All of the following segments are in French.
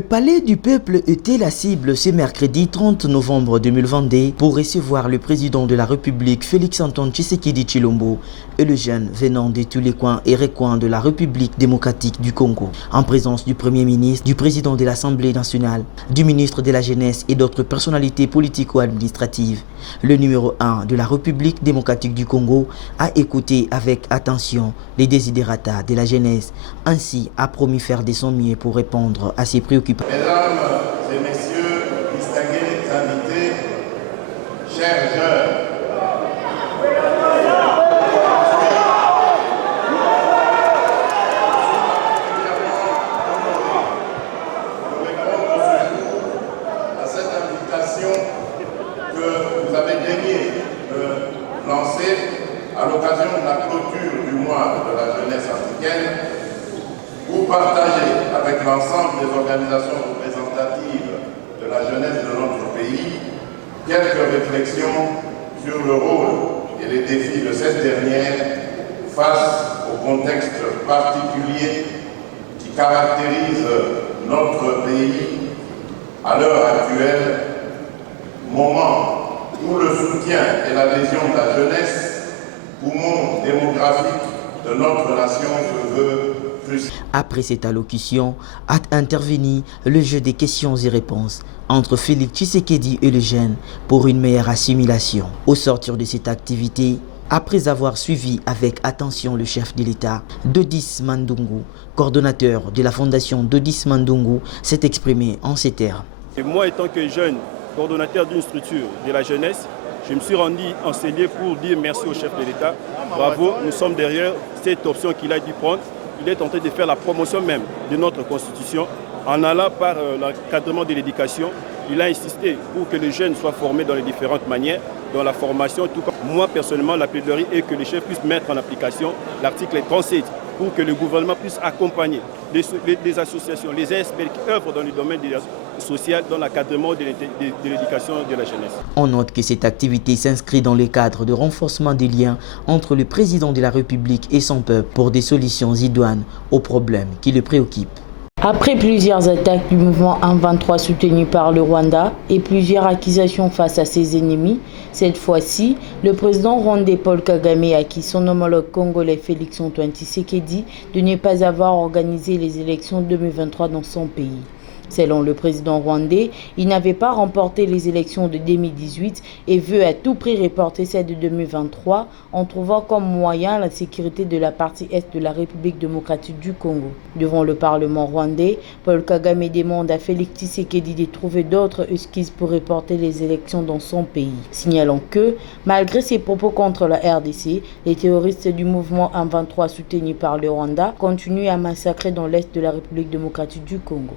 Le Palais du Peuple était la cible ce mercredi 30 novembre 2022 pour recevoir le président de la République Félix-Antoine Tshisekedi Tshilombo et le jeune venant de tous les coins et recoins de la République démocratique du Congo, en présence du Premier ministre, du président de l'Assemblée nationale, du ministre de la Jeunesse et d'autres personnalités politico-administratives. Le numéro 1 de la République démocratique du Congo a écouté avec attention les desiderata de la jeunesse, ainsi a promis faire de son mieux pour répondre à ses préoccupations. Mesdames et messieurs, distingués invités, chers jeunes, de répondre ce jour à cette invitation que vous avez daigné de lancer à l'occasion de la clôture du mois de la jeunesse africaine, pour partager avec l'ensemble des organisations représentatives de la jeunesse de notre pays quelques réflexions sur le rôle et les défis de cette dernière face au contexte particulier qui caractérise notre pays à l'heure actuelle, moment où le soutien et l'adhésion de la jeunesse, poumon démographique de notre nation, se veut. Après cette allocution, a intervenu le jeu des questions et réponses entre Félix Tshisekedi et le jeune pour une meilleure assimilation. Au sortir de cette activité, après avoir suivi avec attention le chef de l'État, Dodis Mandungu, coordonnateur de la fondation Dodis Mandungu, s'est exprimé en ces termes. Et moi, étant que jeune coordonnateur d'une structure de la jeunesse, je me suis rendu en Célier pour dire merci au chef de l'État. Bravo, nous sommes derrière cette option qu'il a dû prendre. Il est tenté de faire la promotion même de notre Constitution en allant par l'encadrement de l'éducation. Il a insisté pour que les jeunes soient formés dans les différentes manières, dans la formation. Tout comme moi, personnellement, la plaidoirie est que les chefs puissent mettre en application l'article 37 pour que le gouvernement puisse accompagner les associations, les experts qui œuvrent dans le domaine social, dans l'encadrement de l'éducation de la jeunesse. On note que cette activité s'inscrit dans le cadre de renforcement des liens entre le président de la République et son peuple pour des solutions idoines aux problèmes qui le préoccupent. Après plusieurs attaques du mouvement M23 soutenu par le Rwanda et plusieurs accusations face à ses ennemis, cette fois-ci, le président rwandais Paul Kagame a acquis son homologue congolais Félix-Antoine Tshisekedi de ne pas avoir organisé les élections 2023 dans son pays. Selon le président rwandais, il n'avait pas remporté les élections de 2018 et veut à tout prix reporter celles de 2023 en trouvant comme moyen la sécurité de la partie est de la République démocratique du Congo. Devant le Parlement rwandais, Paul Kagame demande à Félix Tshisekedi de trouver d'autres excuses pour reporter les élections dans son pays, signalant que, malgré ses propos contre la RDC, les terroristes du mouvement M23 soutenus par le Rwanda continuent à massacrer dans l'est de la République démocratique du Congo.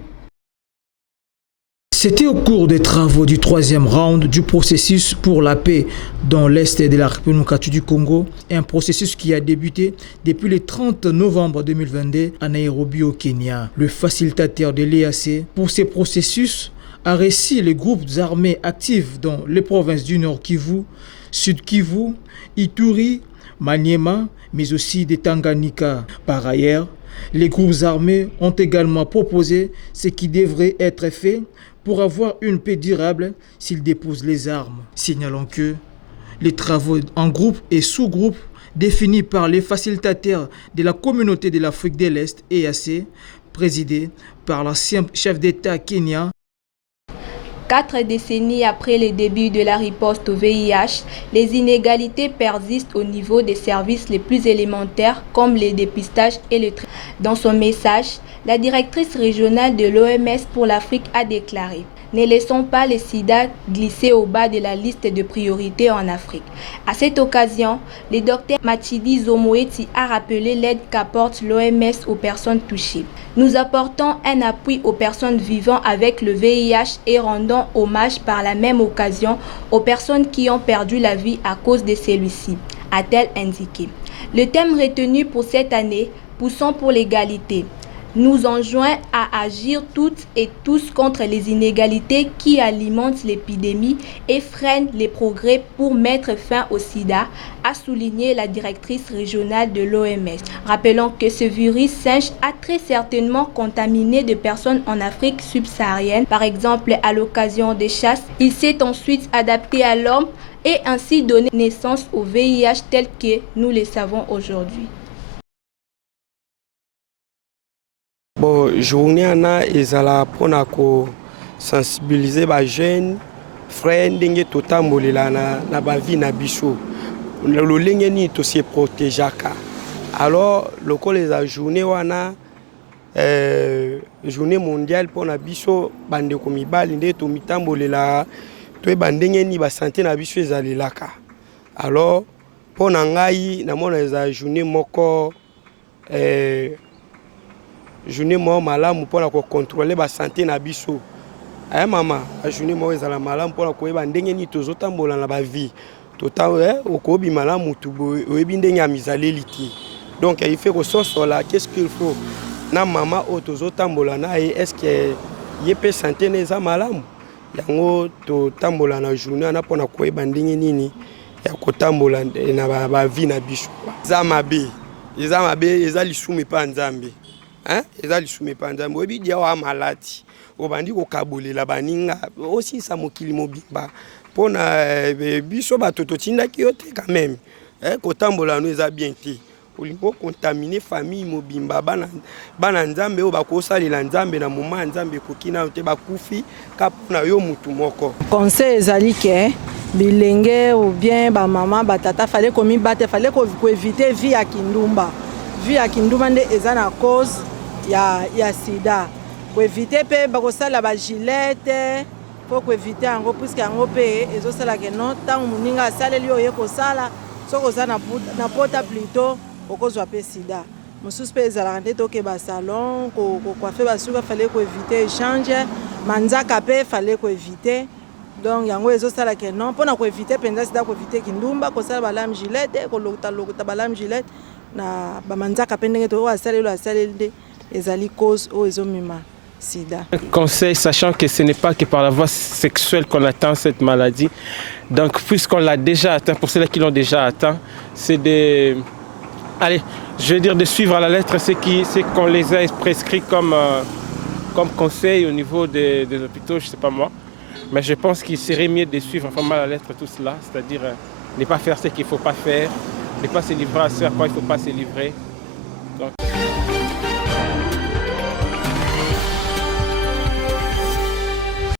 C'était au cours des travaux du troisième round du processus pour la paix dans l'Est de la République démocratique du Congo, un processus qui a débuté depuis le 30 novembre 2022 à Nairobi au Kenya. Le facilitateur de l'EAC pour ces processus a reçu les groupes armés actifs dans les provinces du Nord Kivu, Sud Kivu, Ituri, Maniema, mais aussi des Tanganyika. Par ailleurs, les groupes armés ont également proposé ce qui devrait être fait pour avoir une paix durable s'ils déposent les armes. Signalons que les travaux en groupe et sous-groupe définis par les facilitateurs de la communauté de l'Afrique de l'Est, EAC, présidés par l'ancien chef d'État kenyan. 4 décennies après le début de la riposte au VIH, les inégalités persistent au niveau des services les plus élémentaires comme le dépistage et le traitement. Dans son message, la directrice régionale de l'OMS pour l'Afrique a déclaré « Ne laissons pas le sida glisser au bas de la liste de priorités en Afrique ». À cette occasion, le docteur Machidi Zomoeti a rappelé l'aide qu'apporte l'OMS aux personnes touchées. Nous apportons un appui aux personnes vivant avec le VIH et rendons hommage par la même occasion aux personnes qui ont perdu la vie à cause de celui-ci, a-t-elle indiqué. Le thème retenu pour cette année, Poussons pour l'égalité. nous enjoint à agir toutes et tous contre les inégalités qui alimentent l'épidémie et freinent les progrès pour mettre fin au sida, a souligné la directrice régionale de l'OMS. Rappelons que ce virus singe a très certainement contaminé de personnes en Afrique subsaharienne, par exemple à l'occasion des chasses. Il s'est ensuite adapté à l'homme et ainsi donné naissance au VIH tel que nous le savons aujourd'hui. Bon, journée ana ezala pona ko sensibiliser ba jeunes frères ndenge totambolela na ba vie na biso lolenge ni to se protégeaka. Alors lokola eza journée wana journée mondiale pona biso bande ko mibali nde to mitambolela to bandenge ni ba santé na biso ezalelaka. Alors pona ngai na mona eza journée moko journée mo malamu pour contrôler la santé na biso. Eh mama, la journée mo ezala malamu pour koyeba ndenge ni tozotambola na ba vie. Tota okobi malamu tubo oyebi ndenge ya mizaleli ti. Donc il fait que ça là, qu'est-ce qu'il faut? Na mama o tozotambola na est-ce que yepe santé neza malamu? Yango totambola na journée na pona koyeba ndenge nini ya kotambola na ba vie na biso. Zamabe, ezali sumi pa nzambe. Ezali sume panzambe obi dia wa malati obandi ko kabolela baninga aussi sa mokili mobimba pona biso batoto tindaki yote quand même kotambola no eza bien te olingo contaminer famille mobimba bana nzambe o bakosalela nzambe na moma nzambe kokina te bakufi kapona yo mutu moko. Conseil ezali ke bilenge ou bien ba maman batata fallait komi bate fallait ko éviter vie ya kindumba. Vie ya kindumba nde eza na cause ya sida. Pour éviter pe bakosala ba gilette pour éviter ango puisque ango pe ezosala ke non tant muninga saleli oye kosala soko za na pota plutôt okozwa pe sida. Mosusu pe ezala nde toke ba salon ko coiffer basuka fallait ko éviter échange manzaka pe fallait ko éviter. Donc yango ezosala ke non pona ko éviter penza sida ko éviter kindumba kosala ba lame gilette ko lokota ba lame gilette na ba manzaka pe ndenge to asaleli ezali cause o ezomima sida. Conseil, sachant que ce n'est pas que par la voie sexuelle qu'on atteint cette maladie. Donc puisqu'on l'a déjà atteint, pour ceux qui l'ont déjà atteint, c'est de, allez, je veux dire de suivre à la lettre ce qu'on les a prescrit comme conseil au niveau des hôpitaux, je ne sais pas moi. Mais je pense qu'il serait mieux de suivre vraiment à la lettre tout cela, c'est-à-dire ne pas faire ce qu'il ne faut pas faire, ne pas se livrer à ce à quoi il ne faut pas se livrer. Donc,